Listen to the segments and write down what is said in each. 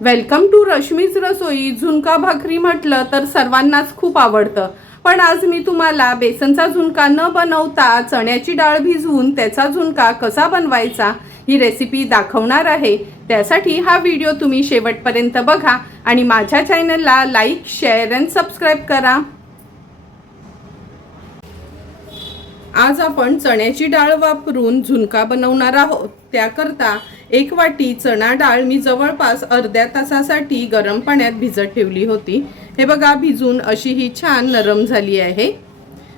Welcome to Rashmi's रसोई। झुणका भाकरी म्हटलं तर सर्वांनाच खूप आवडतं, पण आज मी तुम्हाला बेसनचा झुणका न बनवता चण्याची डाळ भिजवून त्याचा झुणका कसा बनवायचा ही रेसिपी दाखवणार आहे। त्यासाठी हा व्हिडिओ तुम्ही शेवटपर्यंत बघा आणि माझ्या चॅनलला लाईक, शेअर आणि सबस्क्राईब करा। आज आपण चण्याची डाळ वापरून झुणका बनवणार आहोत। त्याकरता एक वाटी चणा डाळ मी जवळपास अर्ध्या तासासाठी गरम पाण्यात भिजत ठेवली होती। हे बघा, भिजून अशी ही छान नरम झाली आहे।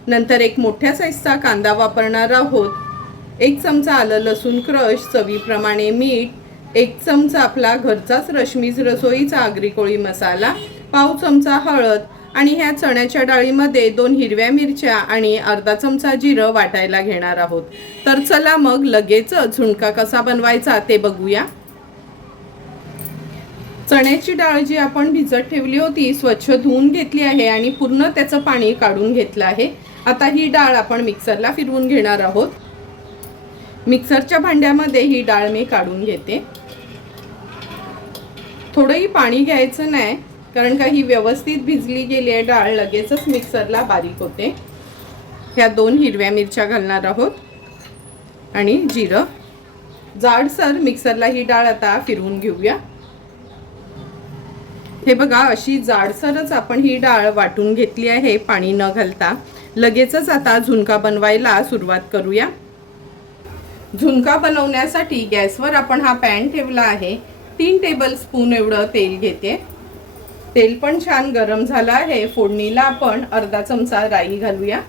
नंतर एक मोठ्या साईजचा कांदा वापरणार आहोत। एक चमचा आलं लसूण क्रश, चवीप्रमाणे मीठ, एक चमचा आपला घरचाच रश्मीज रसोईचा आगरी कोळी मसाला, पाव चमचा हळद आणि ह्या चण्याच्या डाळीमध्ये 2 हिरव्या मिरच्या आणि अर्धा चमचा जिरं वाटायला घेणार आहोत। तर चला मग लगेच झुणका कसा बनवायचा ते बघूया। चण्याची डाळ जी आपण भिजत ठेवली होती स्वच्छ धुवून घेतली आहे आणि पूर्ण त्याचं पाणी काढून घेतलं आहे। आता ही डाळ आपण मिक्सरला फिरवून घेणार आहोत। मिक्सरच्या भांड्यामध्ये ही डाळ मी काढून घेते। थोडंही पाणी घ्यायचं नाही, कारण का ही व्यवस्थित भिजली गेली आहे डाळ, लगेचच मिक्सरला बारीक होते। ह्या 2 हिरव्या मिरच्या घालणार आहोत आणि जिरं। जाडसर मिक्सरला ही डाळ आता फिरवून घेऊया। हे बघा, अशी जाडसरच आपण ही डाळ वाटून घेतली आहे पाणी न घालता। लगेचच आता झुणका बनवायला सुरुवात करूया। झुणका बनवण्यासाठी गॅसवर आपण हा पॅन ठेवला आहे। 3 टेबलस्पून एवढं तेल घेते। तेल पण छान गरम झालं आहे। फोडणीला आपण अर्धा चमचा राई घालूया,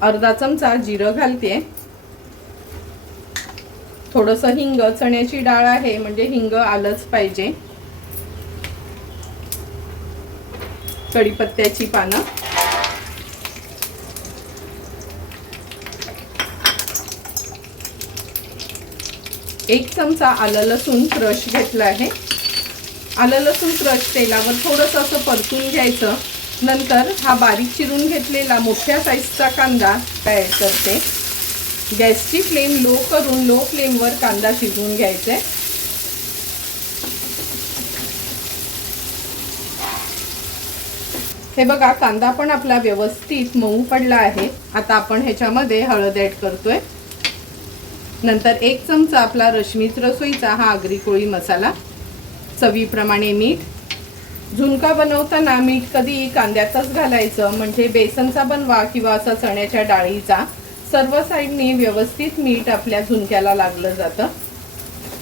अर्धा चमचा जिरं घालते, थोडंसं हिंग, चण्याची डाळ आहे म्हणजे हिंग आलंच पाहिजे, कढीपत्त्याची पानं, एक चमचा आलं लसूण क्रश घेतला आहे। आलं लसूण क्रश तेलावर थोडंसं असं परतून घ्यायचं। नंतर हा बारीक चिरून घेतलेला मोठ्या साईजचा कांदा ॲड करते। गॅसची फ्लेम लो करून लो फ्लेमवर कांदा शिजवून घ्यायचा। हे बघा, कांदा पण आपला व्यवस्थित मऊ पडला आहे। आता आपण ह्याच्यामध्ये हळद ॲड करतोय। नंतर एक चमचा आपला रश्मीज रसोईचा हा आगरी कोळी मसाला, चवीप्रमाणे मीठ। झुणका बनवताना मीठ कधी कांद्यातच घालायचं, म्हणजे बेसनचा बनवा किंवा असा चण्याच्या डाळीचा सर्व साईडनी व्यवस्थित मीठ आपल्या झुणक्याला लागलं जातं।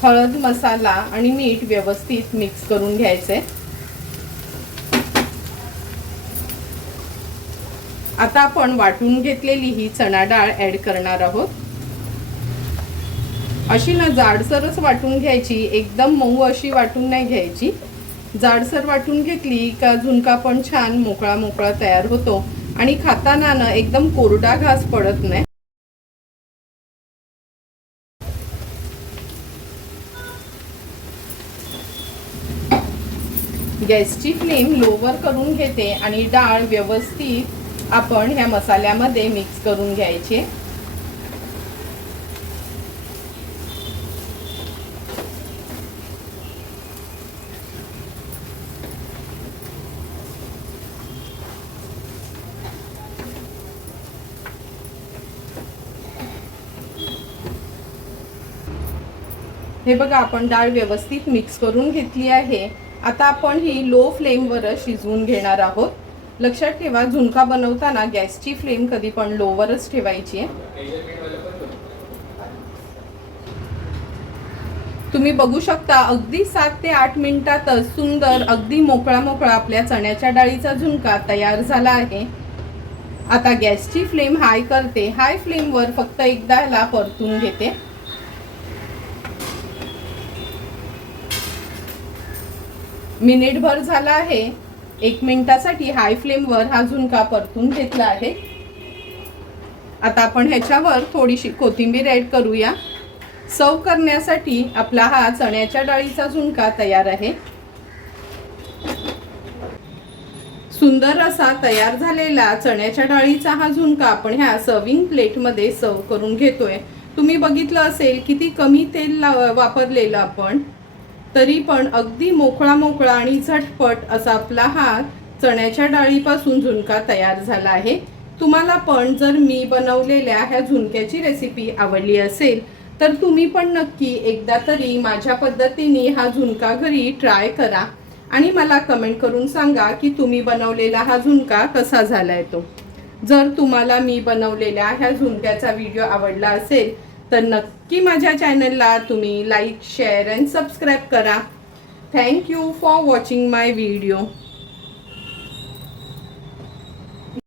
हळद, मसाला आणि मीठ व्यवस्थित मिक्स करून घ्यायचे। आता आपण वाटून घेतलेली ही चणा डाळ ॲड करणार आहोत। अशी ना जाडसरच वाटून घ्यायची, एकदम मऊ अशी वाटून नाही घ्यायची। जाडसर वाटून घेतली का झुणका पण छान मोकळा मोकळा तयार होतो आणि खाताना ना एकदम कोरडा घास पडत नाही। गॅसची फ्लेम लोवर करून घेते आणि डाळ व्यवस्थित आपण ह्या मसाल्यामध्ये मिक्स करून घ्यायची। हे बघा, आपण डाळ व्यवस्थित मिक्स करून घेतली आहे। आता आपण ही लो फ्लेमवर शिजवून घेणार आहोत। लक्षात ठेवा, झुणका बनवताना गॅसची फ्लेम कधी पण लोवरच ठेवायची आहे। तुम्ही बघू शकता, अगदी 7 ते 8 मिनिटातच सुंदर, अगदी मोकळा मोकळा आपल्या चण्याच्या डाळीचा झुणका तयार झाला आहे। आता गॅसची फ्लेम हाय करते। हाय फ्लेमवर फक्त एकदा ह्याला परतून घेते। मिनिटभर झाला आहे। 1 मिनिटासाठी हाय फ्लेमवर हा झुणका परतून घेतला आहे। आता आपण ह्याच्यावर थोडीशी कोथिंबीर ॲड करूया। सर्व करण्यासाठी आपला हा चण्याच्या डाळीचा झुणका तयार आहे। सुंदर असा तयार झालेला चण्याच्या डाळीचा हा झुणका आपण ह्या सर्विंग प्लेटमध्ये सर्व करून घेतोय। तुम्ही बघितलं असेल किती कमी तेल वापरलेलं आपण, तरी पण अगदी मोकळा मोकळा आणि झटपट असा आपला हा चण्याच्या डाळीपासून झुणका तयार झाला आहे। तुम्हाला पण जर मी बनवलेल्या ह्या झुणक्याची रेसिपी आवडली असेल तर तुम्ही पण नक्की एकदा तरी माझ्या पद्धतीने हा झुणका घरी ट्राय करा आणि मला कमेंट करून सांगा की तुम्ही बनवलेला हा झुणका कसा झालाय तो। जर तुम्हाला मी बनवलेल्या ह्या झुणक्याचा व्हिडिओ आवडला असेल तर नक्की माझ्या चॅनलला तुम्ही लाईक, शेअर अँड सबस्क्राईब करा। Thank you for watching my video.